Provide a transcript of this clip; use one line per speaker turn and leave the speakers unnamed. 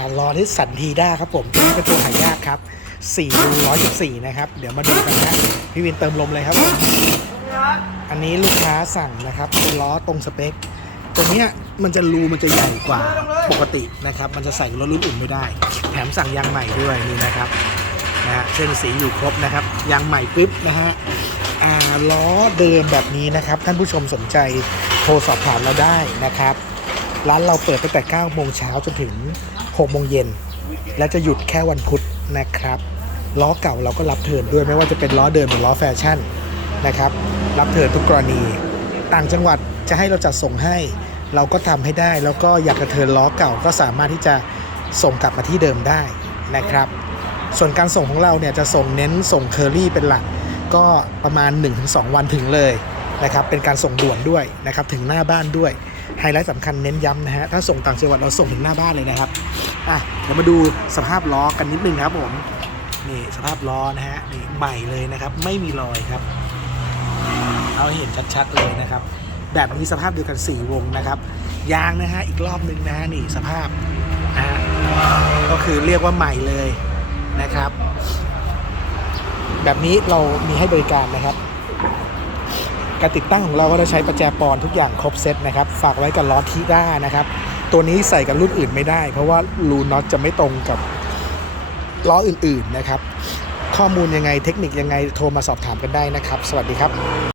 อ่าล้อที่สันทีด้าครับผมตัวนี้เป็นตัวหายากครับ414นะครับ เดี๋ยวมาดูกันนะพี่วินเติมลมเลยครับผมอันนี้ลูกค้าสั่งนะครับเป็นล้อตรงสเปค ตัวเนี้ยมันจะรูมันจะใหญ่กว่าปกตินะครับ มันจะใส่รถรุ่นอื่นไม่ได้ แถมสั่งยางใหม่ด้วยนี่นะครับนะฮะเส้นสีอยู่ครบนะครับยางใหม่ปิ๊บนะฮะอ่าล้อเดิมแบบนี้นะครับ ท่านผู้ชมสนใจโทรสอบถามเราได้นะครับ ร้านเราเปิดตั้งแต่9โมงเช้าจนถึง 6โมงเย็น และจะหยุดแค่วันพุธนะครับ ล้อเก่าเราก็รับเทิร์นด้วยไม่ว่าจะเป็นล้อเดิมหรือล้อแฟชั่นนะครับ รับเทิร์นทุกกรณี ต่างจังหวัดจะให้เราจัดส่งให้ เราก็ทำให้ได้ แล้วก็อยากจะเทิร์นล้อเก่าก็สามารถที่จะส่งกลับมาที่เดิมได้นะครับ ส่วนการส่งของเราเนี่ยจะส่งเน้นส่งเคอรี่เป็นหลัก ก็ประมาณ 1-2 วันถึงเลยนะครับ เป็นการส่งด่วนด้วยนะครับ ถึงหน้าบ้านด้วย ไฮไลท์สำคัญเน้นย้ำนะฮะ ถ้าส่งต่างจังหวัดเราส่งถึงหน้าบ้านเลยนะครับ อะเดี๋ยวมาดูสภาพล้อกันนิดนึงครับผม นี่สภาพล้อนะฮะ นี่ใหม่เลยนะครับ ไม่มีรอยครับ เอาเห็นชัดๆเลยนะครับ แบบนี้สภาพเดียวกัน 4 วงนะครับ ยางนะฮะ อีกรอบนึงนะฮะ นี่สภาพนะฮะก็คือเรียกว่าใหม่เลยนะครับ แบบนี้เรามีให้บริการนะครับ การติดตั้งของเราก็จะใช้ประแจปอนทุกอย่างครบเซตนะครับ ฝากไว้กับล้อทีด้านะครับ ตัวนี้ใส่กับรุ่นอื่นไม่ได้ เพราะว่ารูน็อตจะไม่ตรงกับล้ออื่นๆนะครับ ข้อมูลยังไงเทคนิคยังไงโทรมาสอบถามกันได้นะครับ สวัสดีครับ